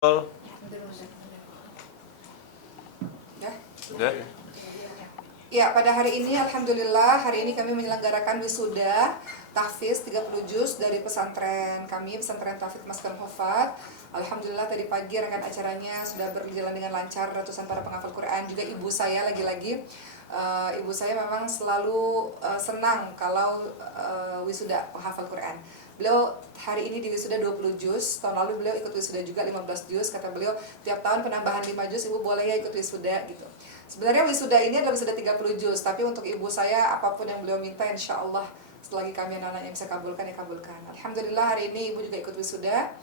Ya. Udah. Ya, pada hari ini alhamdulillah hari ini kami menyelenggarakan wisuda tahfiz 30 juz dari pesantren kami, pesantren Tahfidz Maskan Hufat. Alhamdulillah tadi pagi rangkaian acaranya sudah berjalan dengan lancar, ratusan para penghafal Quran, juga ibu saya lagi-lagi. Ibu saya memang selalu senang kalau wisuda penghafal Quran. Beliau hari ini di wisuda 20 juz, tahun lalu beliau ikut wisuda juga 15 juz. Kata beliau, tiap tahun penambahan 5 juz, ibu boleh ya ikut wisuda gitu. Sebenarnya wisuda ini adalah wisuda 30 juz, tapi untuk ibu saya apapun yang beliau minta insya Allah selagi kami anak-anak yang bisa kabulkan ya kabulkan. Alhamdulillah hari ini ibu juga ikut wisuda.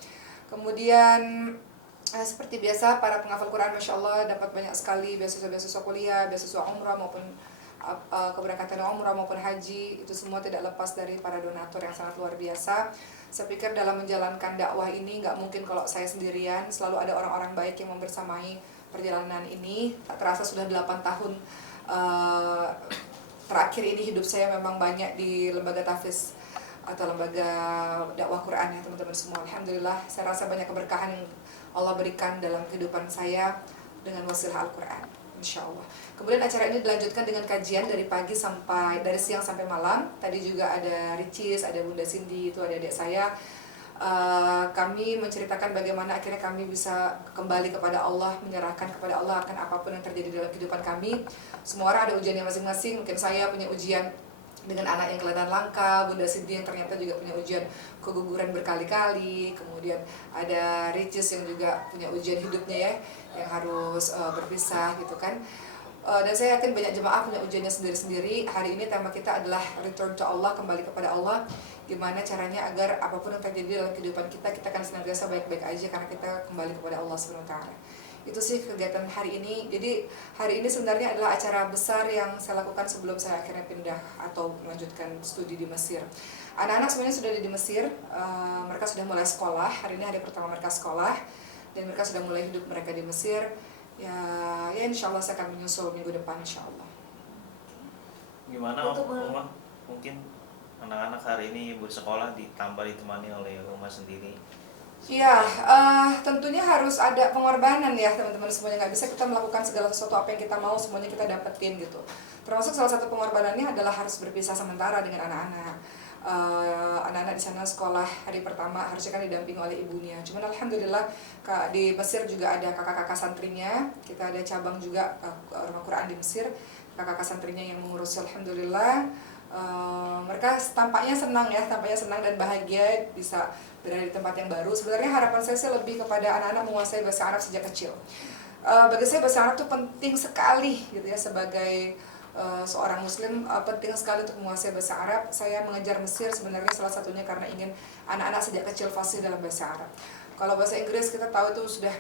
Kemudian seperti biasa para penghafal Quran Masya Allah dapat banyak sekali beasiswa-beasiswa kuliah, beasiswa umrah maupun keberangkatan umrah maupun haji. Itu semua tidak lepas dari para donatur yang sangat luar biasa. Saya pikir dalam menjalankan dakwah ini nggak mungkin kalau saya sendirian, selalu ada orang-orang baik yang membersamai perjalanan ini. Tak terasa sudah 8 tahun terakhir ini hidup saya memang banyak di lembaga tahfiz atau lembaga dakwah Quran ya teman-teman semua. Alhamdulillah saya rasa banyak keberkahan yang Allah berikan dalam kehidupan saya dengan wasilah Al-Quran, insya Allah. Kemudian acara ini dilanjutkan dengan kajian dari siang sampai malam. Tadi juga ada Ricis, ada Bunda Cindy, itu ada adik saya. Kami menceritakan bagaimana akhirnya kami bisa kembali kepada Allah, menyerahkan kepada Allah akan apapun yang terjadi dalam kehidupan kami. Semua orang ada ujiannya masing-masing. Mungkin saya punya ujian dengan anak yang kelihatan langka, Bunda Cindy yang ternyata juga punya ujian keguguran berkali-kali, kemudian ada Ricis yang juga punya ujian hidupnya ya, yang harus berpisah gitu kan. Dan saya yakin banyak jemaah punya ujiannya sendiri-sendiri. Hari ini tema kita adalah return to Allah, kembali kepada Allah. Gimana caranya agar apapun yang terjadi dalam kehidupan kita akan senantiasa baik-baik aja karena kita kembali kepada Allah SWT. Itu sih kegiatan hari ini. Jadi hari ini sebenarnya adalah acara besar yang saya lakukan sebelum saya akhirnya pindah atau melanjutkan studi di Mesir. Anak-anak semuanya sudah di Mesir, mereka sudah mulai sekolah. Hari ini hari pertama mereka sekolah dan mereka sudah mulai hidup mereka di Mesir. Ya insya Allah saya akan menyusul minggu depan insya Allah. Gimana Uma? Mungkin anak-anak hari ini bersekolah ditambah ditemani oleh Uma sendiri. Iya, tentunya harus ada pengorbanan ya teman-teman semuanya. Nggak bisa kita melakukan segala sesuatu apa yang kita mau semuanya kita dapetin gitu. Termasuk salah satu pengorbanannya adalah harus berpisah sementara dengan anak-anak. Anak-anak di sana sekolah hari pertama harusnya kan didampingi oleh ibunya. Cuman alhamdulillah di Mesir juga ada kakak-kakak santrinya. Kita ada cabang juga rumah Quran di Mesir. Kakak-kakak santrinya yang mengurus, alhamdulillah. Mereka tampaknya senang dan bahagia bisa berada di tempat yang baru. Sebenarnya harapan saya sih lebih kepada anak-anak menguasai bahasa Arab sejak kecil. Bagi saya bahasa Arab itu penting sekali gitu ya, sebagai seorang muslim penting sekali untuk menguasai bahasa Arab. Saya mengajar Mesir sebenarnya salah satunya karena ingin anak-anak sejak kecil fasih dalam bahasa Arab. Kalau bahasa Inggris kita tahu itu sudah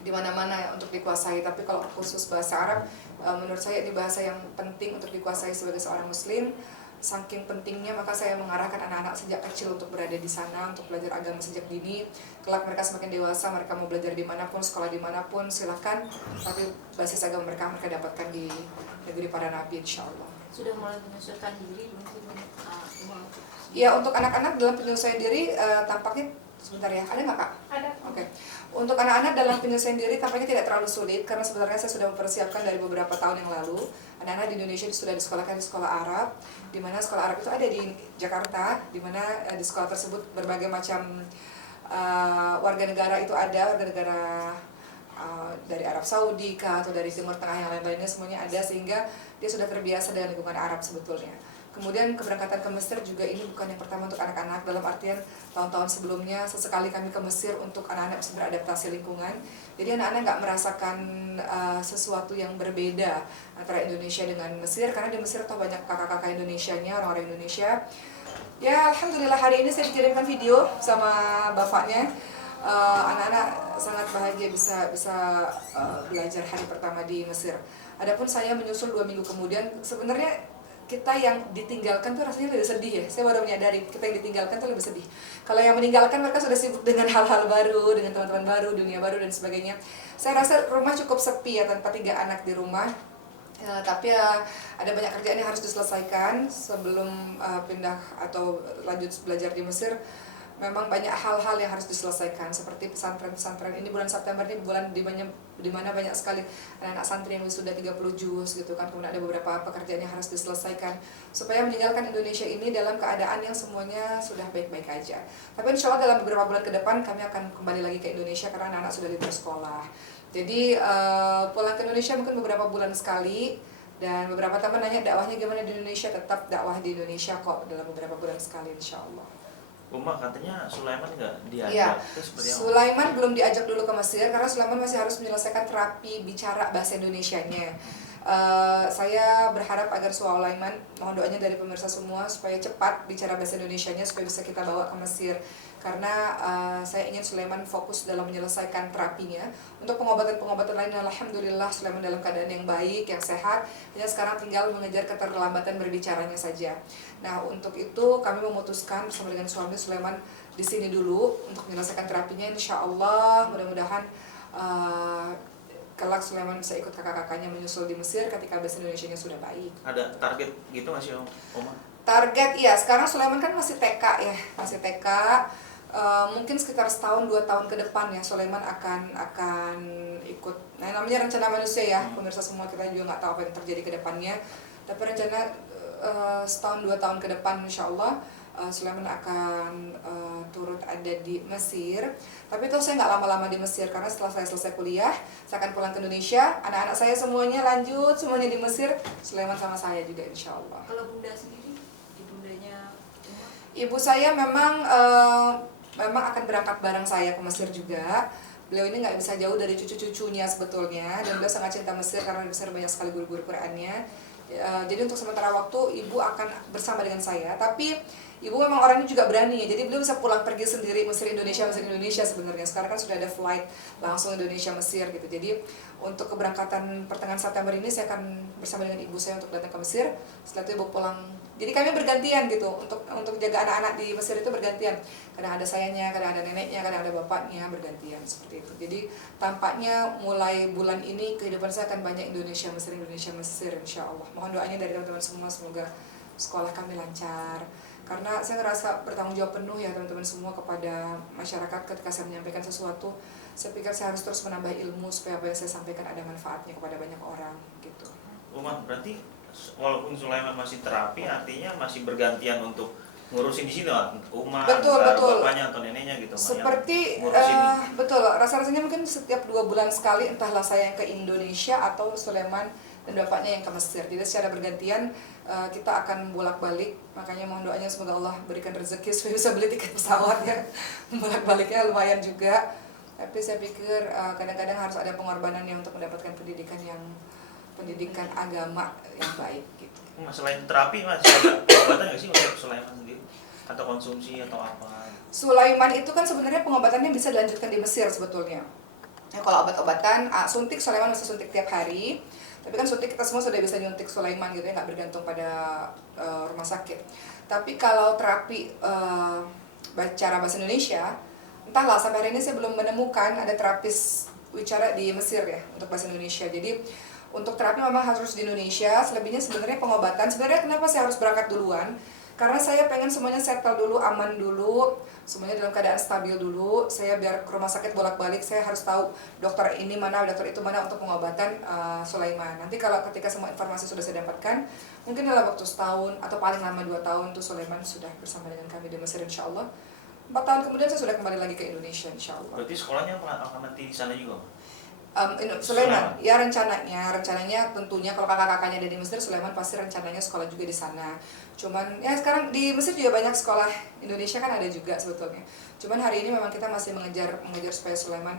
di mana-mana ya untuk dikuasai, tapi kalau khusus bahasa Arab menurut saya ini bahasa yang penting untuk dikuasai sebagai seorang muslim. Saking pentingnya maka saya mengarahkan anak-anak sejak kecil untuk berada di sana, untuk belajar agama sejak dini. Kelak mereka semakin dewasa, mereka mau belajar dimanapun, sekolah dimanapun, silahkan. Tapi basis agama mereka dapatkan di negeri para nabi insya Allah. Sudah mulai menyesuaikan diri mungkin Ya, untuk anak-anak dalam penyesuaian diri tampaknya sebentar ya, ada nggak Kak? Ada. Oke. Untuk anak-anak dalam penyesuaian diri tampaknya tidak terlalu sulit karena sebenarnya saya sudah mempersiapkan dari beberapa tahun yang lalu. Anak-anak di Indonesia sudah disekolahkan di sekolah Arab, di mana sekolah Arab itu ada di Jakarta, di mana di sekolah tersebut berbagai macam warga negara itu ada, warga negara dari Arab Saudi kah, atau dari Timur Tengah yang lain-lainnya semuanya ada, sehingga dia sudah terbiasa dengan lingkungan Arab sebetulnya. Kemudian keberangkatan ke Mesir juga ini bukan yang pertama untuk anak-anak, dalam artian tahun-tahun sebelumnya sesekali kami ke Mesir untuk anak-anak bisa beradaptasi lingkungan. Jadi anak-anak nggak merasakan sesuatu yang berbeda antara Indonesia dengan Mesir, karena di Mesir tuh banyak kakak-kakak Indonesianya, orang-orang Indonesia. Ya alhamdulillah hari ini saya dikirimkan video sama bapaknya. Anak-anak sangat bahagia bisa belajar hari pertama di Mesir. Adapun saya menyusul 2 minggu kemudian, sebenarnya kita yang ditinggalkan tuh rasanya lebih sedih ya. Saya baru menyadari kita yang ditinggalkan tuh lebih sedih. Kalau yang meninggalkan mereka sudah sibuk dengan hal-hal baru, dengan teman-teman baru, dunia baru dan sebagainya. Saya rasa rumah cukup sepi ya tanpa 3 anak di rumah. Tapi ada banyak kerjaan yang harus diselesaikan sebelum pindah atau lanjut belajar di Mesir. memang banyak hal-hal yang harus diselesaikan, seperti pesantren-pesantren ini bulan September ini bulan di mana banyak sekali anak-anak santri yang sudah 30 juz gitu kan. Kemudian ada beberapa pekerjaan yang harus diselesaikan supaya meninggalkan Indonesia ini dalam keadaan yang semuanya sudah baik-baik aja. Tapi insya Allah dalam beberapa bulan ke depan kami akan kembali lagi ke Indonesia karena anak-anak sudah libur sekolah. Jadi pulang ke Indonesia mungkin beberapa bulan sekali. Dan beberapa teman nanya dakwahnya gimana di Indonesia, tetap dakwah di Indonesia kok dalam beberapa bulan sekali insya Allah. Uma katanya Sulaiman nggak diajak, Iya, itu seperti apa? Sulaiman belum diajak dulu ke Mesir karena Sulaiman masih harus menyelesaikan terapi bicara bahasa Indonesianya. Saya berharap agar Sulaiman, mohon doanya dari pemirsa semua supaya cepat bicara bahasa Indonesianya supaya bisa kita bawa ke Mesir. Karena saya ingin Sulaiman fokus dalam menyelesaikan terapinya. Untuk pengobatan-pengobatan lain, alhamdulillah Sulaiman dalam keadaan yang baik, yang sehat. Hanya sekarang tinggal mengejar keterlambatan berbicaranya saja. Nah, untuk itu kami memutuskan bersama dengan suami Sulaiman di sini dulu untuk menyelesaikan terapinya. Insya Allah mudah-mudahan kelak Sulaiman bisa ikut kakak-kakaknya menyusul di Mesir ketika bahasa Indonesianya sudah baik. Ada target gitu nggak sih Uma? Target ya, sekarang Sulaiman kan masih TK ya, masih TK. Mungkin sekitar setahun 2 tahun ke depan ya Sulaiman akan ikut. Nah, namanya rencana manusia ya, pemirsa semua, kita juga nggak tahu apa yang terjadi ke depannya. Tapi rencana setahun 2 tahun ke depan insya Allah Sulaiman akan turut ada di Mesir. Tapi itu saya nggak lama-lama di Mesir karena setelah saya selesai kuliah saya akan pulang ke Indonesia. Anak-anak saya semuanya lanjut semuanya di Mesir. Sulaiman sama saya juga insya Allah. Kalau bunda sendiri, ibundanya Uma? Ibu saya memang akan berangkat bareng saya ke Mesir juga. Beliau ini nggak bisa jauh dari cucu-cucunya sebetulnya, dan beliau sangat cinta Mesir karena di Mesir banyak sekali guru-guru Qur'annya. Jadi untuk sementara waktu ibu akan bersama dengan saya, tapi ibu memang orangnya juga berani ya, jadi beliau bisa pulang pergi sendiri Mesir Indonesia sebenarnya. Sekarang kan sudah ada flight langsung Indonesia Mesir gitu. Jadi untuk keberangkatan pertengahan September ini saya akan bersama dengan ibu saya untuk datang ke Mesir. Setelah itu ibu pulang. Jadi kami bergantian gitu untuk jaga anak-anak di Mesir itu bergantian. Kadang ada sayanya, kadang ada neneknya, kadang ada bapaknya, bergantian seperti itu. Jadi tampaknya mulai bulan ini kehidupan saya akan banyak Indonesia Mesir insya Allah. Mohon doanya dari teman-teman semua, semoga sekolah kami lancar. Karena saya ngerasa bertanggung jawab penuh ya teman-teman semua kepada masyarakat ketika saya menyampaikan sesuatu. Saya pikir saya harus terus menambah ilmu supaya apa yang saya sampaikan ada manfaatnya kepada banyak orang gitu. Uma, berarti walaupun Sulaiman masih terapi, artinya masih bergantian untuk ngurusin di sini lah, Uma, Betul. bapaknya atau neneknya gitu. Seperti betul, rasa-rasanya mungkin setiap 2 bulan sekali, entahlah saya yang ke Indonesia atau Sulaiman dan bapaknya yang ke Mesir. Jadi secara bergantian kita akan bolak-balik. Makanya mohon doanya semoga Allah berikan rezeki supaya bisa beli tiket pesawat ya. Bolak-baliknya lumayan juga. Tapi saya pikir kadang-kadang harus ada pengorbanannya untuk mendapatkan pendidikan agama yang baik gitu. Selain terapi masih ada pengobatan nggak sih untuk Sulaiman sendiri? Atau konsumsi atau apa? Sulaiman itu kan sebenarnya pengobatannya bisa dilanjutkan di Mesir sebetulnya. Ya, kalau obat-obatan, suntik Sulaiman masih suntik tiap hari. Tapi kan suntik kita semua sudah bisa nyuntik Sulaiman gitu ya, nggak bergantung pada rumah sakit. Tapi kalau terapi cara bahasa Indonesia, entahlah sampai hari ini saya belum menemukan ada terapis bicara di Mesir ya untuk bahasa Indonesia. Jadi untuk terapi memang harus di Indonesia. Selebihnya sebenarnya pengobatan. Sebenarnya kenapa saya harus berangkat duluan? Karena saya pengen semuanya settle dulu, aman dulu, semuanya dalam keadaan stabil dulu. Saya biar ke rumah sakit bolak-balik, saya harus tahu dokter ini mana, dokter itu mana untuk pengobatan Sulaiman. Nanti kalau ketika semua informasi sudah saya dapatkan, mungkin dalam waktu setahun atau paling lama 2 tahun tuh Sulaiman sudah bersama dengan kami di Mesir insya Allah. 4 tahun kemudian saya sudah kembali lagi ke Indonesia insya Allah. Berarti sekolahnya akan nanti di sana juga? Sulaiman, ya rencananya tentunya kalau kakak-kakaknya ada di Mesir, Sulaiman pasti rencananya sekolah juga di sana. Cuman ya sekarang di Mesir juga banyak sekolah Indonesia kan ada juga sebetulnya. Cuman hari ini memang kita masih mengejar supaya Sulaiman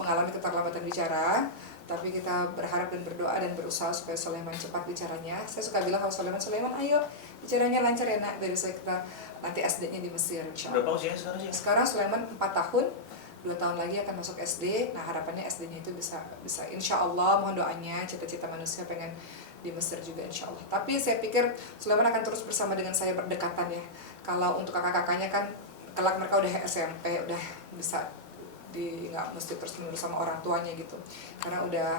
mengalami keterlambatan bicara. Tapi kita berharap dan berdoa dan berusaha supaya Sulaiman cepat bicaranya. Saya suka bilang kalau Sulaiman ayo bicaranya lancar ya nak, biar bisa kita nanti SD-nya di Mesir insya Allah. Berapa usianya sekarang sih? Sekarang Sulaiman 4 tahun. 2 tahun lagi akan masuk SD. Nah harapannya SD-nya itu bisa insya Allah, mohon doanya, cita-cita manusia pengen di Mesir juga insya Allah. Tapi saya pikir Sulaiman akan terus bersama dengan saya berdekatan ya. Kalau untuk kakak-kakaknya kan kelak mereka udah SMP, udah bisa nggak mesti terus menerus sama orang tuanya gitu. Karena udah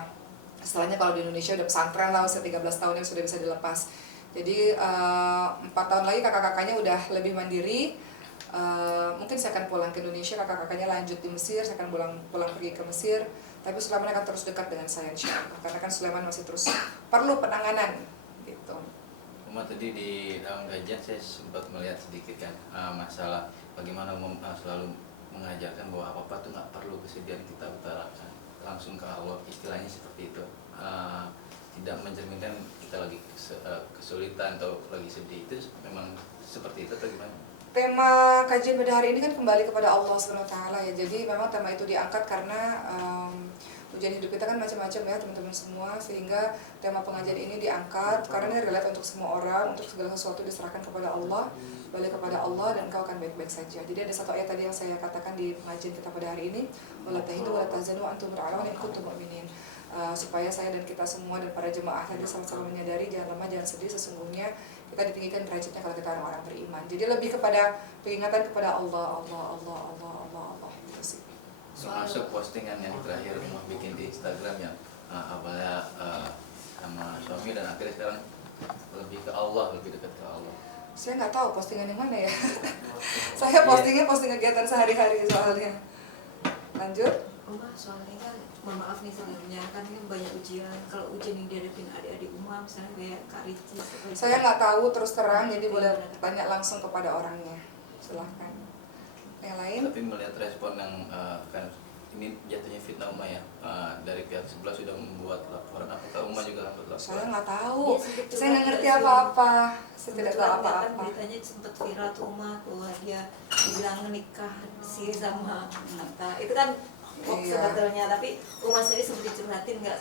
istilahnya kalau di Indonesia udah pesantren lah, usia 13 tahun yang sudah bisa dilepas. Jadi 4 tahun lagi kakak-kakaknya udah lebih mandiri. Mungkin saya akan pulang ke Indonesia, kakak-kakaknya lanjut di Mesir, saya akan pulang pergi ke Mesir, tapi Sulaiman akan terus dekat dengan saya insya Allah, karena kan Sulaiman masih terus perlu penanganan gitu. Cuma tadi di dalam kajian saya sempat melihat sedikit kan masalah bagaimana selalu mengajarkan bahwa apa-apa tuh nggak perlu kesedihan kita utarakan langsung ke Allah, istilahnya seperti itu. Tidak mencerminkan kita lagi kesulitan atau lagi sedih, itu memang seperti itu atau gimana? Tema kajian pada hari ini kan kembali kepada Allah SWT ya. Jadi memang tema itu diangkat karena ujian hidup kita kan macam-macam ya teman-teman semua, sehingga tema pengajian ini diangkat karena ini relate untuk semua orang, untuk segala sesuatu diserahkan kepada Allah, balik kepada Allah dan engkau akan baik-baik saja. Jadi ada satu ayat tadi yang saya katakan di pengajian kita pada hari ini, wala tahidu wala tahzanu wa antum a'launa in kuntum mu'minin. Supaya saya dan kita semua dan para jemaah tadi sama-sama menyadari jangan lemah, jangan sedih, sesungguhnya kita ditinggikan derajatnya kalau kita orang-orang beriman. Jadi lebih kepada peringatan kepada Allah gitu sih. Termasuk postingan yang terakhir Umar bikin di Instagram yang awalnya sama suami dan akhirnya sekarang lebih ke Allah, lebih dekat ke Allah. Saya nggak tahu postingan yang mana ya. Saya posting kegiatan sehari-hari soalnya. Lanjut. Uma, soalnya kan, mohon maaf nih sebenarnya kan banyak ujian. Kalau ujian yang dihadapin adik-adik Uma, misalnya kayak Kak Ricis. Saya nggak tahu terus terang, jadi boleh tanya langsung kepada orangnya. Silahkan. Yang lain? Tapi melihat respon yang kan ini jatuhnya fitnah Uma ya, dari pihak sebelah sudah membuat laporan, apakah Uma juga akan laporan? Saya nggak tahu. Dia Saya nggak ngerti apa-apa. Saya tidak tahu Kebetulan kan apa-apa. beritanya sempat viral tuh Uma bahwa dia bilang nikah sih sama Nata. Itu kan hoax Iya. sebetulnya, tapi Uma sendiri sempat dicurhatin nggak